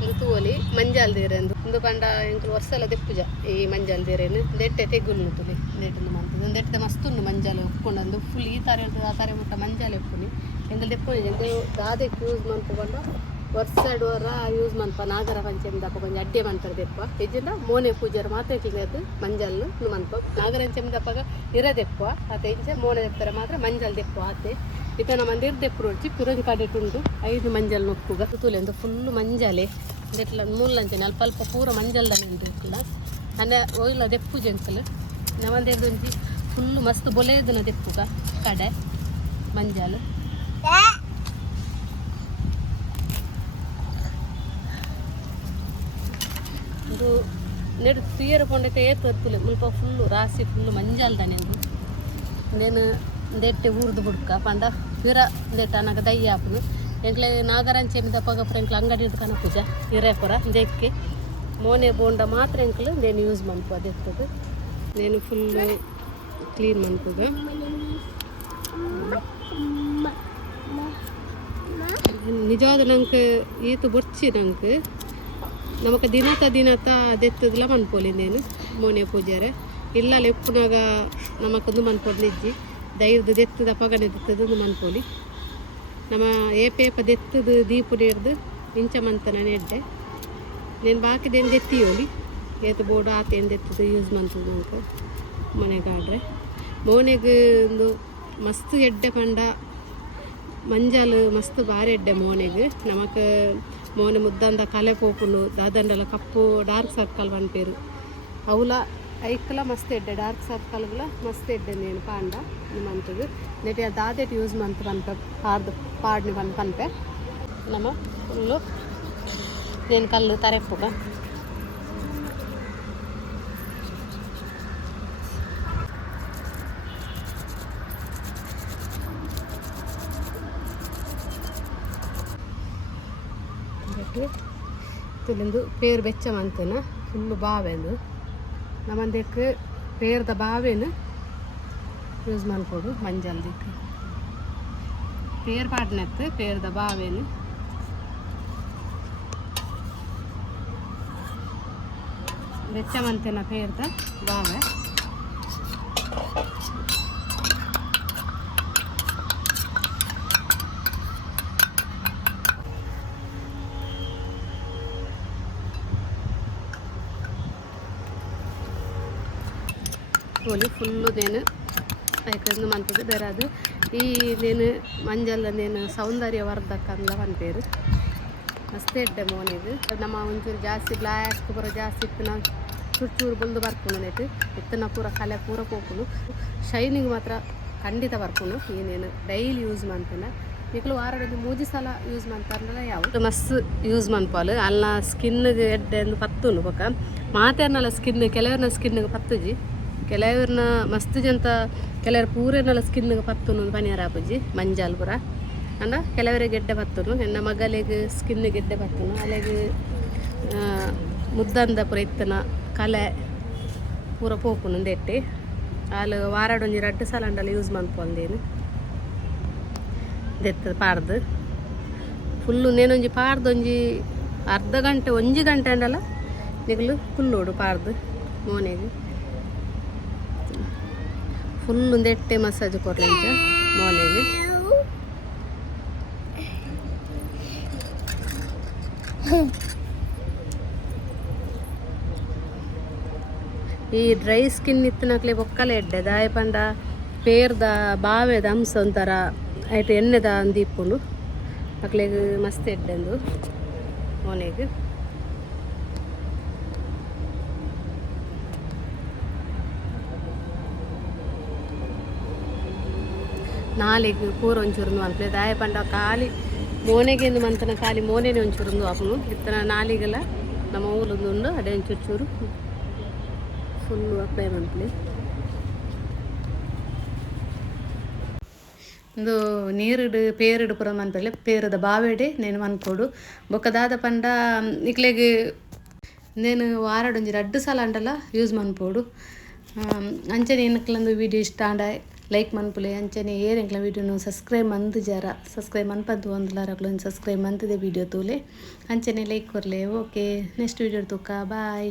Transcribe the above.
ಇಂದು ತೂವಲಿ ಮಂಜಾಲ್ ದೀರೆಂದು ಇಂದು ಪಂಡ ಎಂಕುಲು ವರ್ಷ ಎಲ್ಲ ದೆಪ್ಪುಜ ಈ ಮಂಜಾಲ್ ದೀರೇನು ದೆಟ್ಟೆ ತೆಗುಲ್ನು ತುಲಿ ದೆಟ್ಟಲು ಮಂತದ್ದು ದೆಟ್ಟೆ ಮಸ್ತ್ ಉಂಡು ಮಂಜಾಲ್ ಉಪ್ಕೊಂಡಂದು ಫುಲ್ ಈ ತಾರೆ ಇರ್ತದೆ ಆ ತಾರೆ ಮುಟ್ಟ ಮಂಜಾಲ್ ಎಪ್ಪುನಿ ಎಂಕಲ್ ದೆಪ್ಪುನಿ ಎಂಕಲ್ ದಾದೆಕ್ಕೆ ಯೂಸ್ ಮಾಡ್ಕೊಂಡ ವರ್ಷಡ್ ವರ ಯೂಸ್ ಮನ್ಪ ನಾಗರ ಪಂಚಮಿ ದಪ್ಪ ಕೊಂಚ ಅಡ್ಡೆ ಮಂತರ ದೆಪ್ಪ ಹೆಜ್ಜಿಂದ ಮೋನೆ ಪೂಜಾರ ಮಾತ್ರ ತಿಂಗದು ಮಂಜಲ್ ಮನ್ಪ ನಾಗರ ಪಂಚಮಿ ದಪ್ಪಗ ಇರದೆಪ್ಪ ಆತ ಇಂಚೆ ಮೋನೆ ದೆಪ್ಪರ ಮಾತ್ರ ಮಂಜಲ್ ದೆಪ್ಪ ಆತೆ. ಇತ ನಮ್ಮ ಮಂದಿರ ದೆಪ್ಪರು ರೋಡ್ಚಿ ಪಿರೋಜಿ ಐದು ಮಂಜಲ್ ನೊಕ್ಕುಗ ತುಲೆ ಅಂತ ಫುಲ್ಲು ಮಂಜಾಲೆ. ದೆಟ್ಲ ಮೂಲ್ಲಂಚನೆ ಅಲ್ಪ ಅಲ್ಪ ಪೂರ ಮಂಜಲ್ದ ನಿಂತು ಇಟ್ಲ ಅಂದರೆ ಒಯ್ಲ ದೆಪ್ಪು ಜಂಕಲ್ ನಮ್ಮಂದೇರ್ದೊಂಜಿ ಫುಲ್ಲು ಮಸ್ತ್ ಬೊಲೆದನ ದೆಪ್ಪುಗ ಕಡೆ, ಮಂಜಾಲು. ಒಂದು ನೆಡು ತೀರ ಕೊಂಡೈತೆ ಏತು ಮುಲ್ಪ ಫುಲ್ಲು ರಾಸಿ ಫುಲ್ ಮಂಜಲ್ದಾನೆ ಅದು. ಇನ್ನೇನು ದೆಟ್ಟೆ ಊರ್ದು ಹುಡ್ಕ ಪಂಡ ಹೀರ ದೆಟ್ಟ ನಗ ದಯ್ಯ ಹಾಕುನು ಎಂಕ್ಲೆ ನಾಗರಾಂಚಿ ಎಂದ ಪಗ ಫ್ರೆಂಕ್ಲ ಅಂಗಡಿ ಇಡ್ಕಾನ ಪೂಜ, ಹಿರೇಪುರ ದೆಕ್ಕಿ ಮೋನೆ ಬೋಂಡ ಮಾತ್ರ ಎಂಕ್ಲು ನೇನು ಯೂಸ್ ಮಾಡ್ಪು ಅದು ಇರ್ತದೆ ನೇನು ಫುಲ್ಲು ಕ್ಲೀನ್ ಮಾಡ್ತದ ನಿಜವಾದ ನಂಕ ಈತು ಬರ್ಚಿ ನಂಕ ನಮಕ ದಿನತ ದಿನತ ದೆತ್ತದಲ ಮನ್ಪೋಲಿ నేను ಮೋನೆ ಪೂಜಾರೆ ಇಲ್ಲ ಲೆಪ್ಪುನಾಗ ನಮಕೊಂದು ಮನ್ಪೊಡ್ ನಿಜ್ಜಿ ಧೈರ್ಯದ ದೆತ್ತದ ಪಗನೆ ದೆತ್ತದು ಮನ್ಪೋಲಿ ನಮ್ಮ ಏಪೇಪ ದೆತ್ತದು ದೀಪು ನೇರ್ದು ಇಂಚ ಮಂತನ ನೆಡ್ಡೆ నేను ಬಾಕಿದೇನು ದೆತ್ತಿಯೋಲಿ ಏತು ಬೋರ್ಡು ಆತೇನು ದೆತ್ತದು ಯೂಸ್ ಮಂತದು ನಂಗೆ ಮನೆಗಾಡ್ರೆ ಮೋನೆಗೆ ಒಂದು ಮಸ್ತ್ ಎಡ್ಡೆ ಪಂಡ ಮಂಜಾಲು ಮಸ್ತ್ ಬಾರಿ ಎಡ್ಡೆ ಮೋನೆಗ್ ನಮಕ್ ಮೋನೆ ಮುದ್ದಂದ ಕಲೆ ಪೋಪುಂಡು ದಾದಂಡಲ ಕಪ್ಪು ಡಾರ್ಕ್ ಸರ್ಕಲ್ ಪನ್ಪೇರು ಅವಲ ಐಕ್ಲ ಮಸ್ತ್ ಎಡ್ಡೆ ಡಾರ್ಕ್ ಸರ್ಕಲ್ಗಳ ಮಸ್ತ್ ಎಡ್ಡೆ నేను ಪಾಂಡ ನಿಮ್ಮಂತದು ನೆಟೆ ದಾದೆಟ್ ಯೂಸ್ ಮಂತ್ ಪನ್ಪೆ ಪಾಡ್ದು ಪಾಡ್ನಿ ಪನ್ ಪನ್ಪೆ ನಮ್ಮ ಫುಲ್ಲು నేను ಕಲ್ಲು ತರೆಪ್ಪುಗ ಬಿಟ್ಟು ಪೇರು ಬೆಚ್ಚ ಮಂತನ ಫುಲ್ಲು ಬಾವೆಂದು ನಮ್ಮಂದಕ್ಕೆ ಪೇರ್ದ ಬಾವೆನು ಯೂಸ್ ಮಾಡ್ಕೊಡು ಮಂಜಲ್ ದಿಕ್ಕು ಪೇರ್ ಪಾಡ್ನೆತ್ತು, ಪೇರ್ದ ಬಾವೆನು. ಬೆಚ್ಚ ಮಂತನ ಪೇರ್ದ ಬಾವೆ. ಹೋಲಿ ಫುಲ್ಲು ನೇನು ಐಕಂದು ಮಂತದ್ದು ಬೇರೆ ಅದು. ಈ ನೇನು ಮಂಜಲ್ಲ ನೇನು ಸೌಂದರ್ಯ ವರ್ಧಕ ಅಂದ ಪನ್ಪೇರು ಮಸ್ತ್ ಎಡ್ಡೆ ಮೋನಿದು ನಮ್ಮ ಒಂಚೂರು ಜಾಸ್ತಿ ಬ್ಲ್ಯಾಕ್ ಪೂರ ಜಾಸ್ತಿ ಇತ್ತಿನ ಚೂರು ಚೂರು ಬಂದು ಬರ್ಕೊಂಡು ನೆಟ್ಟು. ಇತ್ತಿನ ಪೂರ ಕಲೆ ಪೂರ ಪೋಪುನು ಶೈನಿಂಗ್ ಮಾತ್ರ ಖಂಡಿತ ಬರ್ಕೊಂಡು ಏನೇನು ಡೈಲಿ ಯೂಸ್ ಮಾಡ್ತೇನೆ ಮಿಕ್ಲು ವಾರದಲ್ಲಿ ಮೂಜಿ ಸಲ ಯೂಸ್ ಮಾಡ್ತಾರಲ್ಲ ಯಾವ ಮಸ್ತ್ ಯೂಸ್ ಮಾಡ್ಪಾಲು ಅಲ್ಲ ಸ್ಕಿನ್ಗೆ ಎಡ್ಡೆ ಅಂದು ಪತ್ತುನು ಪಕ್ಕ. ಮಾತೇನಲ್ಲ ಸ್ಕಿನ್ ಕೆಲವರಿನ ಸ್ಕಿನ್ಗೆ ಪತ್ತುಜಿ. ಕೆಲವರಿನ ಮಸ್ತ್ ಜಂತ ಕೆಲವರು ಪೂರೇನಲ್ಲ ಸ್ಕಿನ್ಗೆ ಪತ್ತುನು ಪನಿಯರ ಆಪುಜಿ ಮಂಜಾಲ್ ಪೂರ. ಅಂಡ ಕೆಲವರಿಗೆ ಗೆಡ್ಡೆ ಬತ್ತನು ಎನ್ನ ಮಗಲಿಗೆ ಸ್ಕಿನ್ ಗೆಡ್ಡೆ ಬತ್ತನು ಅಲ್ಲಿಗೆ ಮುದ್ದಂದ ಪೂರ ಇತ್ತನ, ಕಲೆ ಪೂರ ಪೋಪುನು ದೆಟ್ಟಿ. ಅಲ್ಲಿ ವಾರಡೊಂಜಿ ರಡ್ಡು ಸಲಂಡಲ್ಲಿ ಯೂಸ್ ಮನ್ಪೊಂದೇನು ದೆತ್ತ ಪಾಡ್ದು. ಫುಲ್ಲು ನೇನೊಂಜಿ ಪಾಡ್ದು ಒಂಜಿ ಅರ್ಧ ಗಂಟೆ, ಒಂಜಿ ಗಂಟೆ ಅಂಡಲ್ಲ, ನಿಗಲು ಕುಲ್ಲೋಡು ಪಾರ್ದು ಮೋನೆಗೆ. ಫುಲ್ಲು ದೆಟ್ಟೆ ಮಸಾಜ್ ಕೊರ್ಲೆಂಚ ಮೋನೆಗೆ ಈ ಡ್ರೈ ಸ್ಕಿನ್ ಇತ್ತಿನಕ್ಲೆ ಬೊಕ್ಕಲೆ ಎಡ್ಡೆ ದಾಯ ಪಂಡ ಪೇರ್ದ ಬಾವೆದ ಅಂಶ ಒಂಥರ ಐಟ್ ಎಣ್ಣೆದ ಅಂದಿಪ್ಪುಂಡು ಅಕ್ಲೆಗ್ ಮಸ್ತ್ ಎಡ್ಡೆಂದು ಮನೆಗೆ ನಾಳೆಗೆ ಕೂರ ಒಂಚೂರು ಅಂತ ದಾಯ ಪಂಡ ಖಾಲಿ ಮೋನೆಗೆಂದು ಮಂತನ ಖಾಲಿ ಮೋನೆನೇ ಒಂಚೂರು ಅಪ್ಪನು ಇತ್ತನ ನಾಲಿಗೆಲ್ಲ ನಮ್ಮ ಊರದ್ದು ಉಂಡು, ಅದೇ ಒಂಚೂರು ಚೂರು ಫುಲ್ಲು ಅಪ್ಲೈ ಮಂತ್ಲಿ. ಒಂದು ನೀರುಡು, ಪೇರಿಡು ಪುರ ಮನ್ಪಲೆ ಪೇರದ ಬಾವೆಡೆ ನೇನು ಬೊಕ್ಕ ದಾದ ಪಂಡ, ಇಕ್ಲೆಗೆ ನೇನು ವಾರಡೊಂಜಿ ಅಡ್ಡು ಸಲ ಅಂಡಲ್ಲ ಯೂಸ್ ಮನ್ಪೋಡು ಅಂಚನೆ ಏನಕ್ಲಂದು ವೀಡಿಯೋ ಇಷ್ಟ ಅಂಡಾಯ್ ಲೈಕ್ ಮನ್ಪುಲೆ ಅಂಚನೆ ಏರೆಂಕ್ಲ ವೀಡಿಯೋನು ಸಬ್ಸ್ಕ್ರೈಬ್ ಮಂತ್ ಜರ ಸಬ್ಸ್ಕ್ರೈಬ್ ಮನ್ಪದ್ದು ಒಂದುಲಾರಕ್ಲು ಸಬ್ಸ್ಕ್ರೈಬ್ ಮಂತದೆ ವೀಡಿಯೋ ತೂಲೆ ಅಂಚನೆ ಲೈಕ್ ಕೊರ್ಲೆ ಓಕೆ ನೆಕ್ಸ್ಟ್ ವೀಡಿಯೋ ತೂಕ ಬಾಯ್